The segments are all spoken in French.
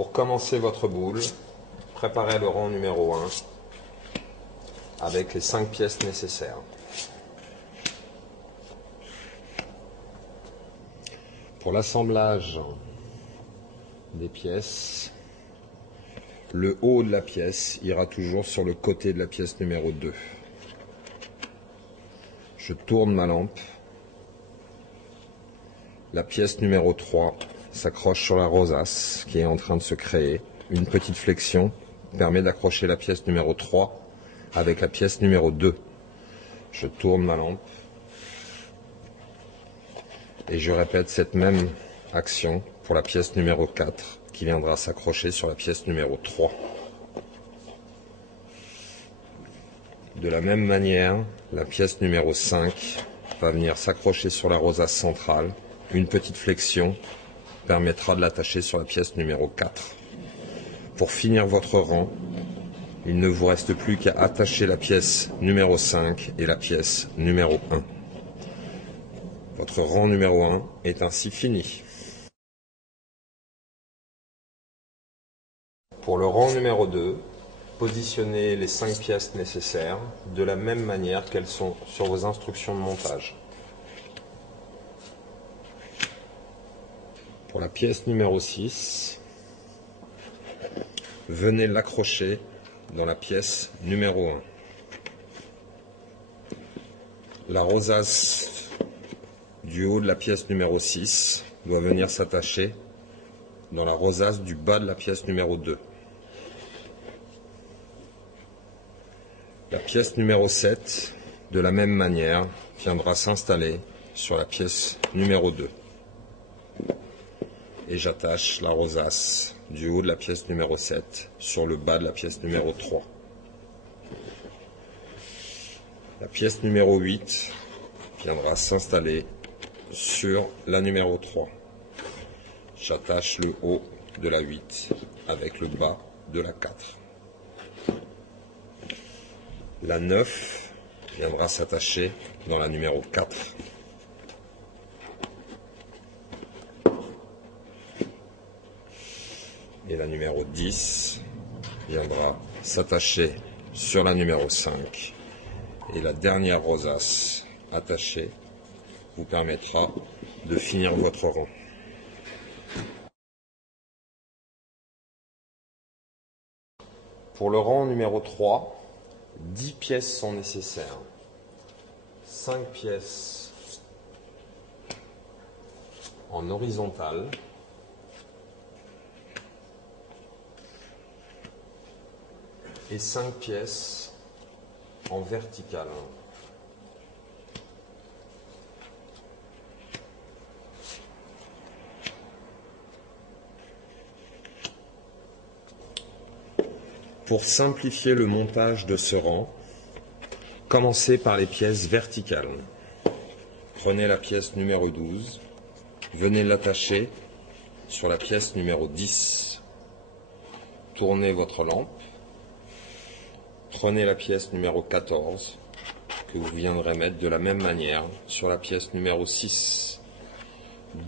Pour commencer votre boule, préparez le rang numéro 1 avec les 5 pièces nécessaires. Pour l'assemblage des pièces, le haut de la pièce ira toujours sur le côté de la pièce numéro 2. Je tourne ma lampe. La pièce numéro 3 s'accroche sur la rosace qui est en train de se créer. Une petite flexion permet d'accrocher la pièce numéro 3 avec la pièce numéro 2. Je tourne ma lampe et je répète cette même action pour la pièce numéro 4 qui viendra s'accrocher sur la pièce numéro 3. De la même manière, la pièce numéro 5 va venir s'accrocher sur la rosace centrale. Une petite flexion permettra de l'attacher sur la pièce numéro 4. Pour finir votre rang, il ne vous reste plus qu'à attacher la pièce numéro 5 et la pièce numéro 1. Votre rang numéro 1 est ainsi fini. Pour le rang numéro 2, positionnez les 5 pièces nécessaires de la même manière qu'elles sont sur vos instructions de montage. Pour la pièce numéro 6, venez l'accrocher dans la pièce numéro 1. La rosace du haut de la pièce numéro 6 doit venir s'attacher dans la rosace du bas de la pièce numéro 2. La pièce numéro 7, de la même manière, viendra s'installer sur la pièce numéro 2. Et j'attache la rosace du haut de la pièce numéro 7 sur le bas de la pièce numéro 3. La pièce numéro 8 viendra s'installer sur la numéro 3. J'attache le haut de la 8 avec le bas de la 4. La 9 viendra s'attacher dans la numéro 4. Et la numéro 10 viendra s'attacher sur la numéro 5. Et la dernière rosace attachée vous permettra de finir votre rang. Pour le rang numéro 3, 10 pièces sont nécessaires. 5 pièces en horizontale. Et 5 pièces en verticale. Pour simplifier le montage de ce rang, commencez par les pièces verticales. Prenez la pièce numéro 12, venez l'attacher sur la pièce numéro 10. Tournez votre lampe. Prenez la pièce numéro 14 que vous viendrez mettre de la même manière sur la pièce numéro 6.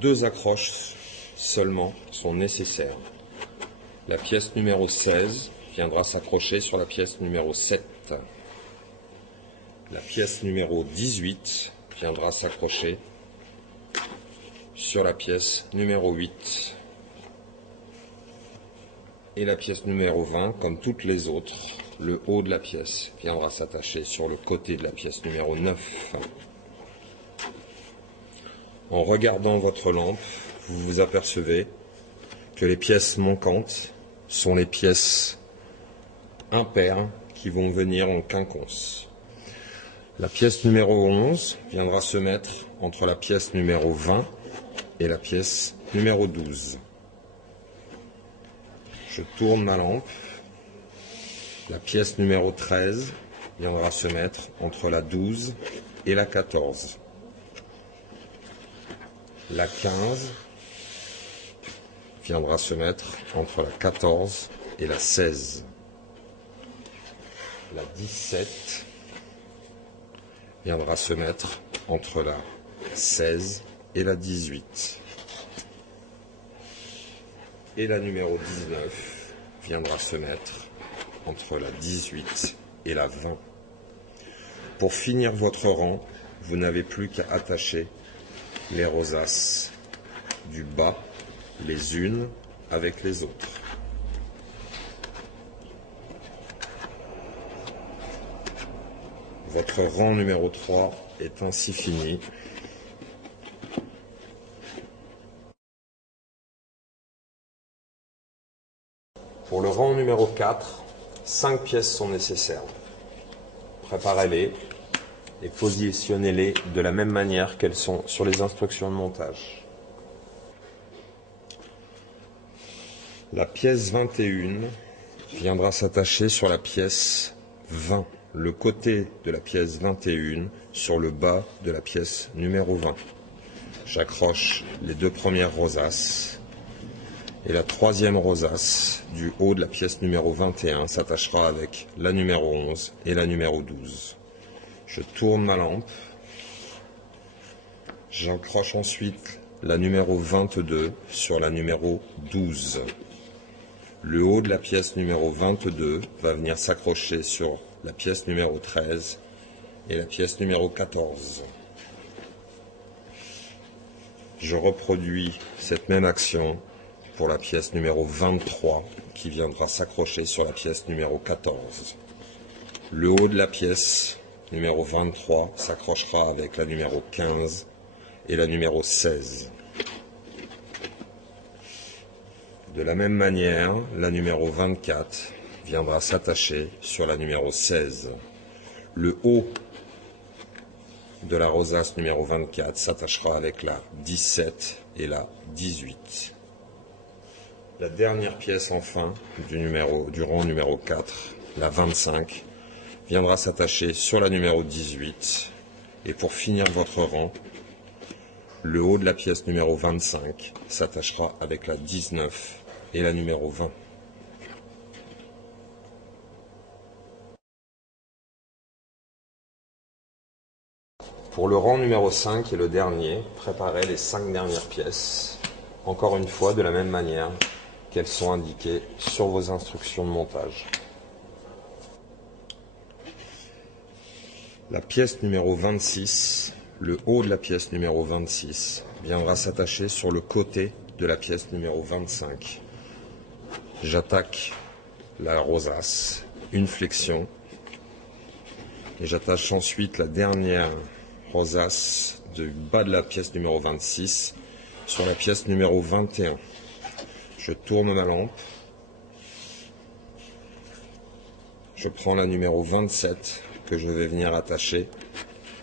2 accroches seulement sont nécessaires. La pièce numéro 16 viendra s'accrocher sur la pièce numéro 7. La pièce numéro 18 viendra s'accrocher sur la pièce numéro 8. Et la pièce numéro 20, comme toutes les autres, le haut de la pièce viendra s'attacher sur le côté de la pièce numéro 9. En regardant votre lampe, vous vous apercevez que les pièces manquantes sont les pièces impaires qui vont venir en quinconce. La pièce numéro 11 viendra se mettre entre la pièce numéro 20 et la pièce numéro 12. Je tourne ma lampe. La pièce numéro 13 viendra se mettre entre la 12 et la 14. La 15 viendra se mettre entre la 14 et la 16. La 17 viendra se mettre entre la 16 et la 18. et la numéro 19 viendra se mettre entre la 18 et la 20. Pour finir votre rang, vous n'avez plus qu'à attacher les rosaces du bas les unes avec les autres. Votre rang numéro 3 est ainsi fini. Pour le rang numéro 4, 5 pièces sont nécessaires. Préparez-les et positionnez-les de la même manière qu'elles sont sur les instructions de montage. La pièce 21 viendra s'attacher sur la pièce 20, le côté de la pièce 21 sur le bas de la pièce numéro 20. J'accroche les 2 premières rosaces et la 3e rosace du haut de la pièce numéro 21 s'attachera avec la numéro 11 et la numéro 12. Je tourne ma lampe, j'accroche ensuite la numéro 22 sur la numéro 12. Le haut de la pièce numéro 22 va venir s'accrocher sur la pièce numéro 13 et la pièce numéro 14. Je reproduis cette même action pour la pièce numéro 23 qui viendra s'accrocher sur la pièce numéro 14. Le haut de la pièce numéro 23 s'accrochera avec la numéro 15 et la numéro 16. De la même manière, la numéro 24 viendra s'attacher sur la numéro 16. Le haut de la rosace numéro 24 s'attachera avec la 17 et la 18. La dernière pièce enfin du rang numéro 4, la 25, viendra s'attacher sur la numéro 18. Et pour finir votre rang, le haut de la pièce numéro 25 s'attachera avec la 19 et la numéro 20. Pour le rang numéro 5 et le dernier, préparez les 5 dernières pièces, encore une fois de la même manière qu'elles sont indiquées sur vos instructions de montage. La pièce numéro 26, le haut de la pièce numéro 26, viendra s'attacher sur le côté de la pièce numéro 25. J'attaque la rosace, une flexion, et j'attache ensuite la dernière rosace du bas de la pièce numéro 26 sur la pièce numéro 21. Je tourne ma lampe, je prends la numéro 27 que je vais venir attacher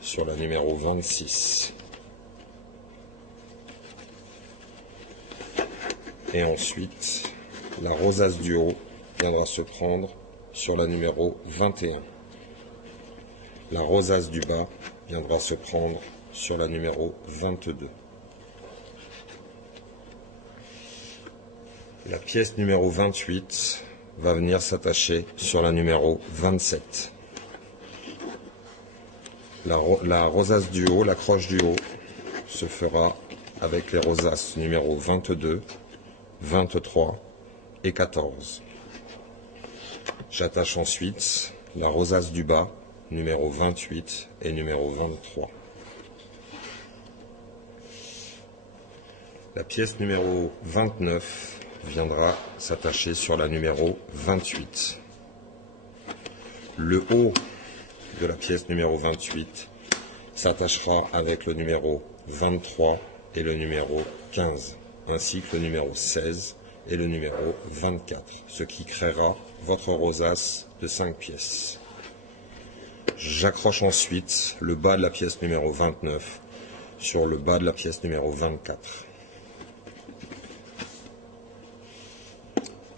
sur la numéro 26. Et ensuite, la rosace du haut viendra se prendre sur la numéro 21. La rosace du bas viendra se prendre sur la numéro 22. La pièce numéro 28 va venir s'attacher sur la numéro 27. La rosace du haut, la croche du haut, se fera avec les rosaces numéro 22, 23 et 14. J'attache ensuite la rosace du bas, numéro 28 et numéro 23. La pièce numéro 29 viendra s'attacher sur la numéro 28. Le haut de la pièce numéro 28 s'attachera avec le numéro 23 et le numéro 15, ainsi que le numéro 16 et le numéro 24, ce qui créera votre rosace de 5 pièces. J'accroche ensuite le bas de la pièce numéro 29 sur le bas de la pièce numéro 24.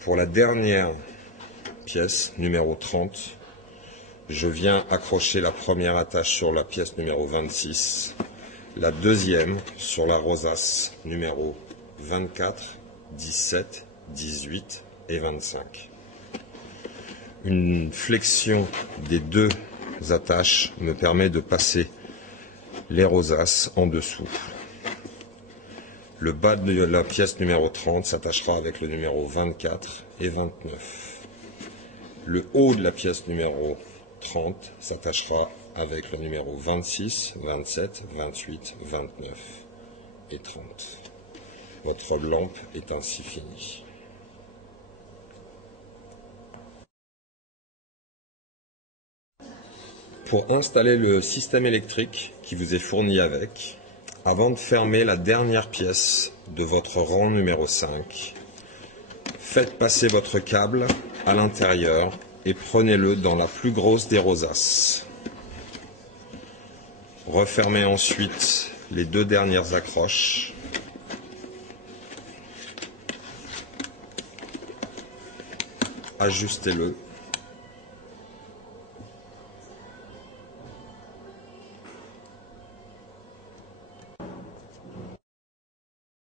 Pour la dernière pièce, numéro 30, je viens accrocher la première attache sur la pièce numéro 26, la deuxième sur la rosace numéro 24, 17, 18 et 25. Une flexion des deux attaches me permet de passer les rosaces en dessous. Le bas de la pièce numéro 30 s'attachera avec le numéro 24 et 29. Le haut de la pièce numéro 30 s'attachera avec le numéro 26, 27, 28, 29 et 30. Votre lampe est ainsi finie. Pour installer le système électrique qui vous est fourni avec, avant de fermer la dernière pièce de votre rang numéro 5, faites passer votre câble à l'intérieur et prenez-le dans la plus grosse des rosaces. Refermez ensuite les deux dernières accroches. Ajustez-le